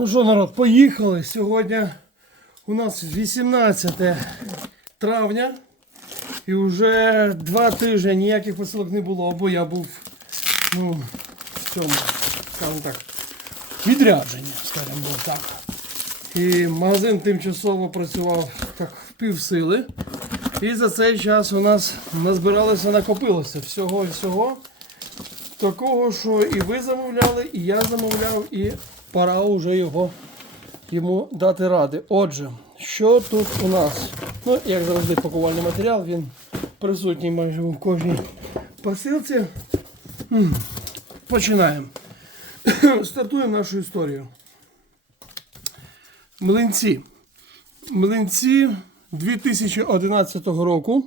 Ну що, народ, поїхали. Сьогодні у нас 18 травня. І вже два тижні ніяких посилок не було, або я був ну, в цьому, скажімо так, відрядженні, скажімо так. І магазин тимчасово працював так в півсили. І за цей час у нас назбиралося, накопилося всього і всього. Такого, що і ви замовляли, і я замовляв, і пора вже його йому дати ради. Отже, що тут у нас? Ну, як завжди, пакувальний матеріал, він присутній майже у кожній посилці. Починаємо. Стартуємо нашу історію. Млинці. Млинці 2011 року.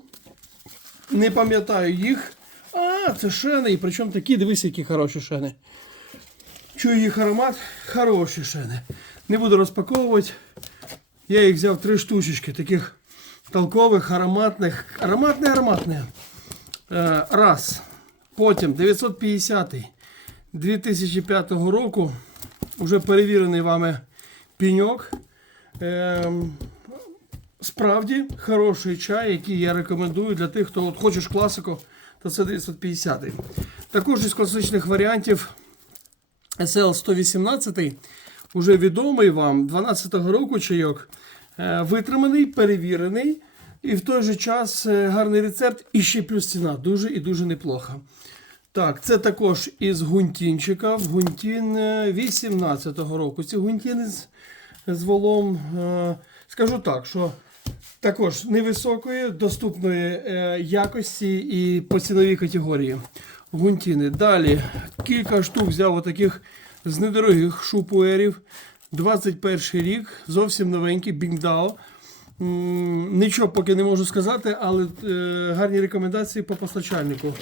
Не пам'ятаю їх. А, це шени. І причому такі, дивись, які хороші шени. Чую їх аромат, хороші шени. Не буду розпаковувати. Я їх взяв три штучечки, таких толкових, ароматних. Ароматне, ароматне. Раз. Потім 950 2005 року. Вже перевірений вами піньок. Ем, Справді хороший чай, який я рекомендую для тих, хто от хочеш класику, то це 950. Також із класичних варіантів SL 118, уже відомий вам 12-го року чайок, е, витриманий, перевірений. І в той же час е, гарний рецепт і ще плюс ціна. Дуже і дуже неплоха. Так, це також із гунтінчика. Гунтін е, 18-го року. Ці гунтіни з, з волом, е, скажу так, що також невисокої, доступної е, якості і по ціновій категорії. Гунтіни. Далі кілька штук взяв отаких з недорогих шупуерів. 21 рік, зовсім новенький, Біндао. Нічого поки не можу сказати, але е, гарні рекомендації по постачальнику.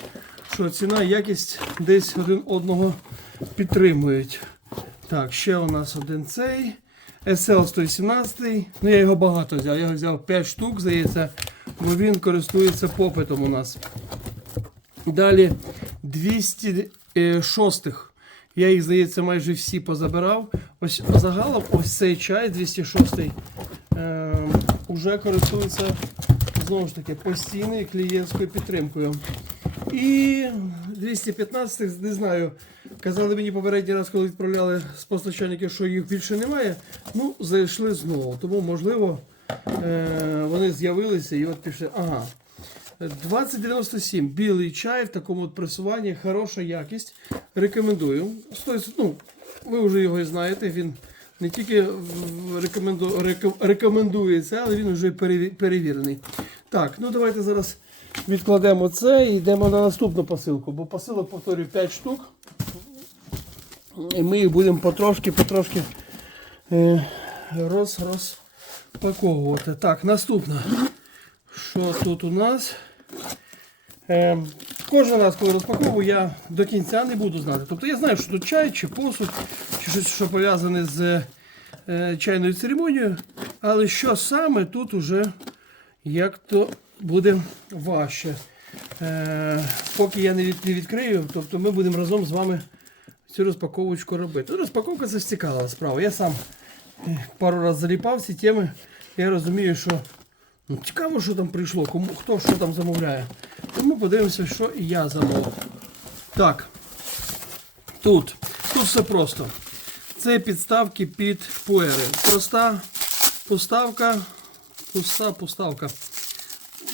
Що ціна якість десь один одного підтримують. Так, ще у нас один цей. SL 118. Ну, я його багато взяв. Я його взяв 5 штук, здається, бо він користується попитом у нас. Далі 206. Я їх, здається, майже всі позабирав. Ось загалом ось цей чай 206 е, користується знову ж таки постійною клієнтською підтримкою. І 215 не знаю. Казали мені попередній раз, коли відправляли з постачальників, що їх більше немає. Ну, зайшли знову. Тому, можливо, е, вони з'явилися і от пішли. Ага. 2097. Білий чай в такому от пресуванні, хороша якість. Рекомендую. Стоїть, ну, ви вже його і знаєте. Він не тільки рекоменду, реко- рекомендується, але він вже перевірений. Так, ну давайте зараз відкладемо це і йдемо на наступну посилку. Бо посилок, повторюю, 5 штук. І ми їх будемо потрошки, потрошки е, роз, розпаковувати. Так, наступна. Що тут у нас? Е, кожен раз, коли розпаковую, я до кінця не буду знати. Тобто я знаю, що тут чай, чи посуд, чи щось, що пов'язане з е, чайною церемонією, але що саме тут уже як то буде важче. Е, поки я не, відкрию, тобто ми будемо разом з вами цю розпаковочку робити. Ну, розпаковка це цікава справа. Я сам пару разів заліпав ці теми. Я розумію, що ну, цікаво, що там прийшло, кому хто що там замовляє. Тому подивимося, що і я замовив. Так. Тут. Тут все просто. Це підставки під пуери. Проста поставка. Пуста поставка.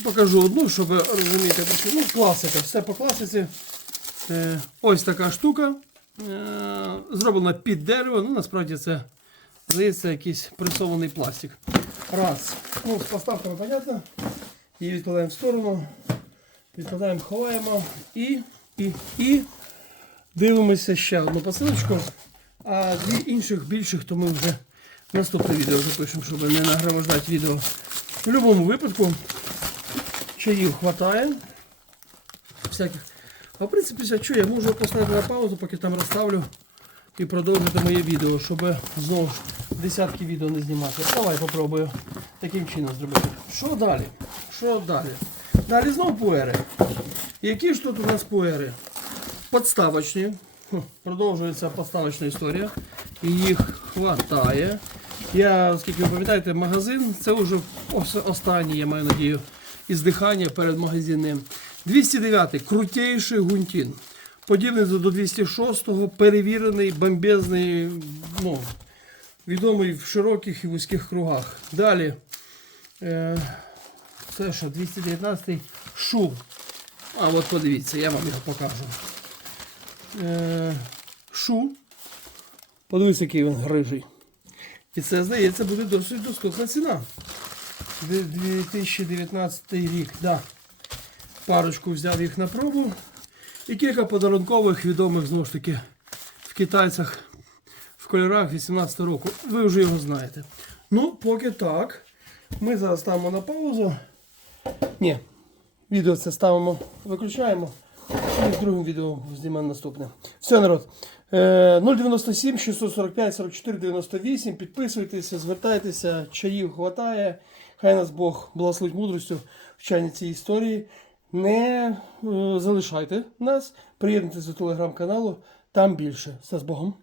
Покажу одну, щоб ви розуміти. Ну, класика, все по класиці. Е, ось така штука. Е, зроблена під дерево. Ну, насправді це, здається, якийсь пресований пластик. Раз. Ну, поставками понятно. Її відкладаємо в сторону. Відкладаємо, ховаємо і, і, і дивимося ще одну посилочку. А дві інших більших, то ми вже наступне відео запишемо, щоб не нагромождати відео. В будь-якому випадку чаїв хватає. Всяких. А в принципі, що я можу поставити на паузу, поки там розставлю і продовжити моє відео, щоб знову десятки відео не знімати. Давай попробую таким чином зробити. Що далі? Що далі? Далі знову пуери. Які ж тут у нас пуери? Подставочні. Продовжується подставочна історія. І їх хватає. Я, оскільки ви пам'ятаєте, магазин, це вже ос- останній, я маю надію, іздихання перед магазинним. 209-й крутейший гунтін. Подібний до 206-го, перевірений, бомбезний, ну, відомий в широких і вузьких кругах. Далі. Е, це що, 219 шу. А, от подивіться, я вам його покажу. Е, шу. Подивіться, який він грижий. І це, здається, буде досить доступна ціна. 2019 рік, да. Парочку взяв їх на пробу. І кілька подарункових відомих знову ж таки в китайцях в кольорах 18 року. Ви вже його знаєте. Ну, поки так. Ми зараз ставимо на паузу. Ні, відео це ставимо, виключаємо. І в другому відео знімемо наступне. Все, народ. Е, 097 645 44 98. Підписуйтеся, звертайтеся, чаїв хватає. Хай нас Бог благословить мудростю в чайні цієї історії. Не е, залишайте нас, приєднуйтесь до телеграм-каналу, там більше. Все з Богом.